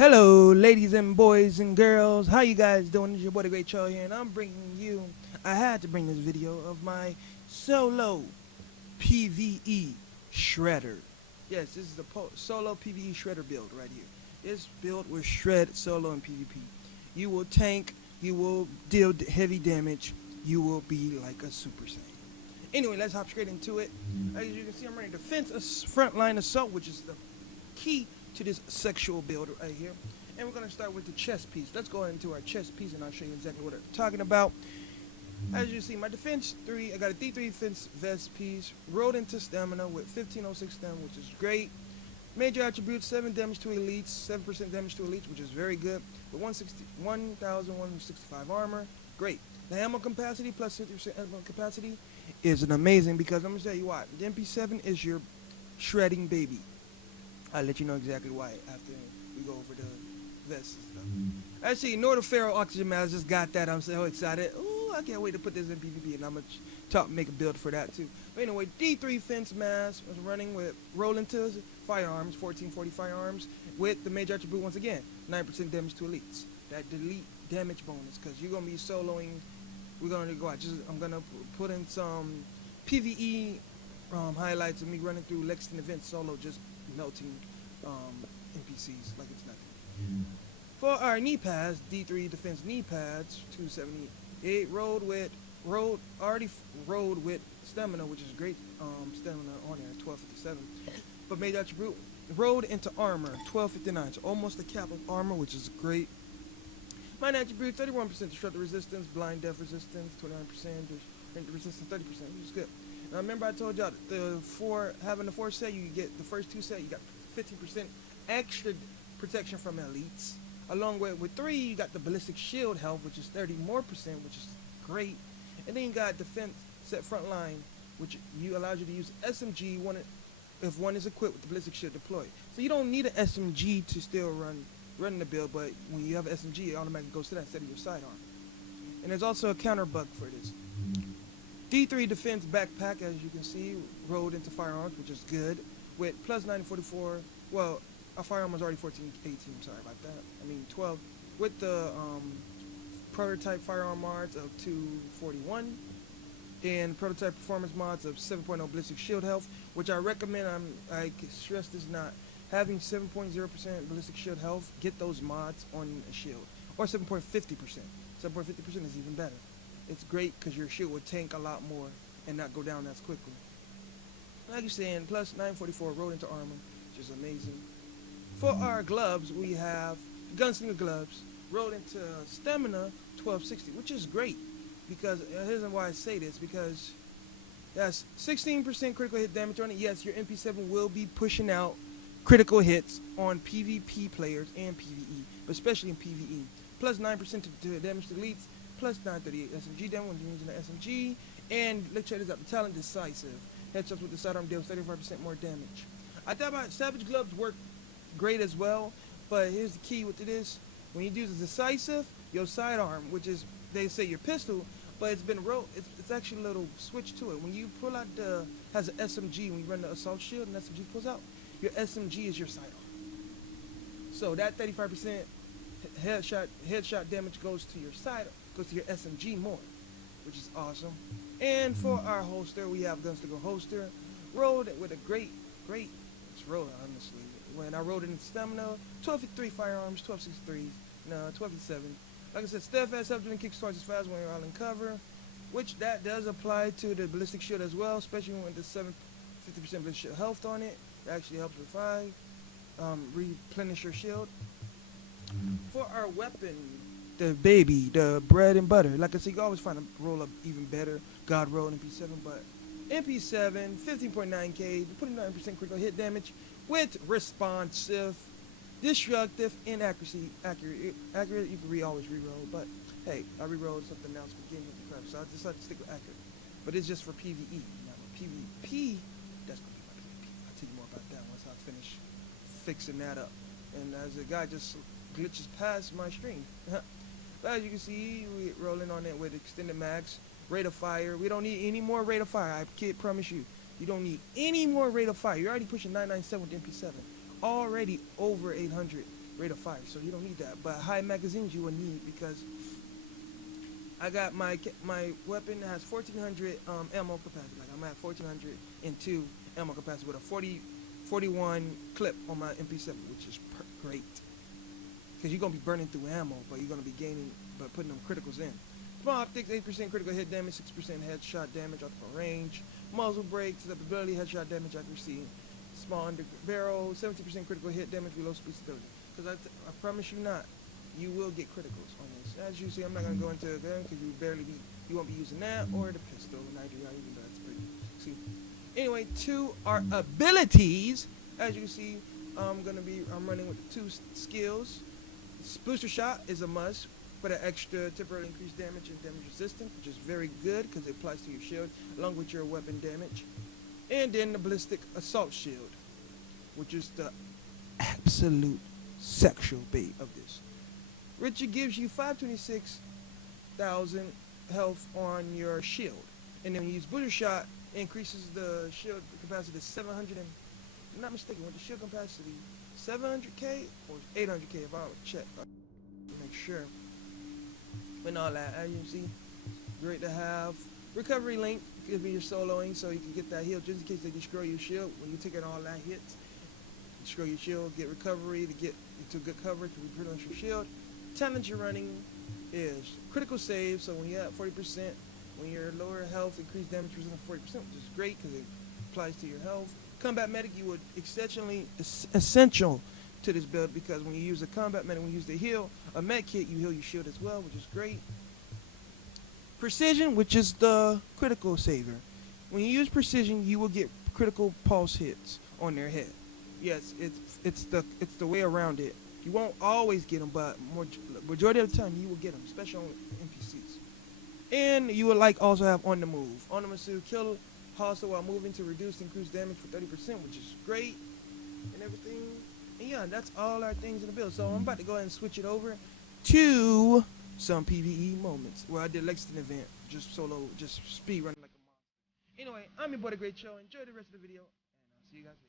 Hello, ladies and boys and girls. How you guys doing? It's your boy, the Great Cho here, and I'm bringing you. I had to bring this video of my solo PVE shredder. Yes, this is the solo PVE shredder build right here. This build will shred solo and PvP. You will tank. You will deal heavy damage. You will be like a Super Saiyan. Anyway, let's hop straight into it. As you can see, I'm running defense, frontline assault, which is the key to this sexual build right here. And we're going to start with the chest piece. Let's go into our chest piece and I'll show you exactly what I'm talking about. As you see, my defense 3, I got a D3-FNC vest piece, rolled into stamina with 1506 stamina, which is great. Major attributes, 7 damage to elites, 7% damage to elites, which is very good. With 1,165 armor, great. The ammo capacity plus 50% ammo capacity is an amazing, because I'm going to tell you why. The MP7 is your shredding baby. I'll let you know exactly why after we go over the vests and stuff. Actually, Northern Pharaoh Oxygen Man, I just got that. I'm so excited. Ooh, I can't wait to put this in PvP, and I'm going to make a build for that too. But anyway, D3-FNC mask was running with rolling to firearms, 1440 firearms, with the major attribute once again, 9% damage to elites. That delete damage bonus, because you're going to be soloing. We're going to go out. I'm going to put in some PvE highlights of me running through Lexington events solo, just melting NPCs like it's nothing. For our knee pads, D3-FNC knee pads, 278, already rolled with stamina, which is great. Stamina on there, 1257. But major attribute, rolled into armor, 1259, so almost a cap of armor, which is great. Minor attribute, 31% destructive resistance, blind death resistance, 29%, resistance 30%, which is good. Now remember I told y'all having the 4 set, you get the first 2 set, you got 15% extra protection from elites. Along with 3, you got the ballistic shield health, which is 30 more percent, which is great. And then you got defense set frontline, which allows you to use SMG if one is equipped with the ballistic shield deployed. So you don't need an SMG to still run the build, but when you have an SMG, it automatically goes to that instead of your sidearm. And there's also a counter bug for this. D3-FNC backpack, as you can see, rolled into firearms, which is good, with plus 944. Well, our firearm was already 1418. Sorry about that. I mean 12 with the prototype firearm mods of 241 and prototype performance mods of 7.0 ballistic shield health, which I recommend. I stress this, not having 7.0% ballistic shield health. Get those mods on a shield, or 7.50%. 7.50% is even better. It's great because your shield would tank a lot more and not go down as quickly. Like you're saying, plus 944 rolled into armor, which is amazing. For our gloves, we have gunslinger gloves rolled into stamina 1260, which is great, because here's why I say this, because that's 16% critical hit damage on it. Yes, your MP7 will be pushing out critical hits on PvP players and PvE, but especially in PvE. Plus 9% to damage to elites, plus 938 SMG damage when you're using the SMG. And let's check this out, the talent decisive. Headshots with the sidearm deals 35% more damage. I thought about Savage gloves work great as well, but here's the key with this. When you do the decisive, your sidearm, which is, they say your pistol, but it's been rolled, it's actually a little switch to it. When you pull out has an SMG, when you run the assault shield and SMG pulls out, your SMG is your sidearm. So that 35% headshot damage goes to your SMG more, which is awesome. And for our holster, we have Gunslinger holster, rolled with a great, it's rolled honestly. When I rolled it in stamina, 1253 firearms, 1263, no, 1257. Like I said, steadfast subject kicks twice as fast when you're all in cover, which that does apply to the ballistic shield as well, especially with the 50% ballistic shield health on it. It actually helps revive, replenish your shield. For our weapon, the baby, the bread and butter. Like I said, you can always find a roll up even better. God roll MP7, but MP7, 15.9K, 29% critical hit damage with responsive, destructive, and accuracy. Accurate. You can always reroll, but hey, I rerolled something else beginning with the crap, so I decided to stick with accurate. But it's just for PvE. Now PvP, that's gonna be my PvP. I'll tell you more about that once I finish fixing that up. And as the guy just glitches past my stream. But as you can see, we're rolling on it with extended max, rate of fire. We don't need any more rate of fire. I can't promise you. You don't need any more rate of fire. You're already pushing 997 with MP7. Already over 800 rate of fire, so you don't need that. But high magazines you will need because I got my weapon that has 1400 ammo capacity. Like I'm at 1402 ammo capacity with a 41 clip on my MP7, which is great. Because you're gonna be burning through ammo, but you're gonna be gaining, but putting them criticals in. Small optics, 8% critical hit damage, 6% headshot damage off the range. Muzzle brakes, stability, headshot damage accuracy. Small under barrel, 70% critical hit damage, below speed stability. Because I promise you not, you will get criticals on this. As you see, I'm not gonna go into a gun because you won't be using that or the pistol. Neither even though that's pretty. See. Anyway, two are abilities. As you see, I'm running with the 2 skills. Booster shot is a must for the extra temporary increased damage and damage resistance, which is very good because it applies to your shield along with your weapon damage. And then the ballistic assault shield, which is the absolute sexual bait of this. Richard gives you 526,000 health on your shield, and then when you use booster shot, it increases the shield capacity to 700. And I'm not mistaken, with the shield capacity 700k or 800k if I would check to make sure. But all that, as you can see, great to have. Recovery link could be your soloing, so you can get that heal just in case they destroy your shield. When you take in all that hits, destroy your shield, get recovery to get into good coverage to replenish your shield. Talent you're running is critical save, so when you're at 40%, when you're lower health, increased damage resistance 40%, which is great because it applies to your health. Combat medic, you would essential to this build because when you use a combat medic, when you use the heal, a med kit, you heal your shield as well, which is great. Precision, which is the critical saver. When you use precision, you will get critical pulse hits on their head. Yes, it's the way around it. You won't always get them, but majority of the time you will get them, especially on NPCs. And you will also have on the move. On the move to kill hostile while moving to reduce increased damage for 30%, which is great and everything. And yeah, that's all our things in the build. So I'm about to go ahead and switch it over to some PvE moments where I did Lexington event, just solo, just speed running like a monster. Anyway, I'm your boy, The Great Show. Enjoy the rest of the video, and I'll see you guys later.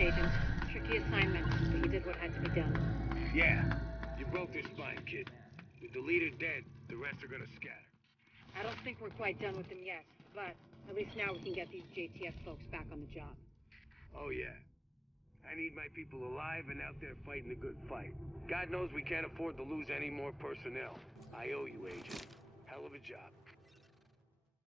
Agent. Tricky assignment, but you did what had to be done. Yeah, you broke their spine, kid. With the leader dead, the rest are gonna scatter. I don't think we're quite done with them yet, but at least now we can get these JTF folks back on the job. Oh yeah. I need my people alive and out there fighting a good fight. God knows we can't afford to lose any more personnel. I owe you, Agent. Hell of a job.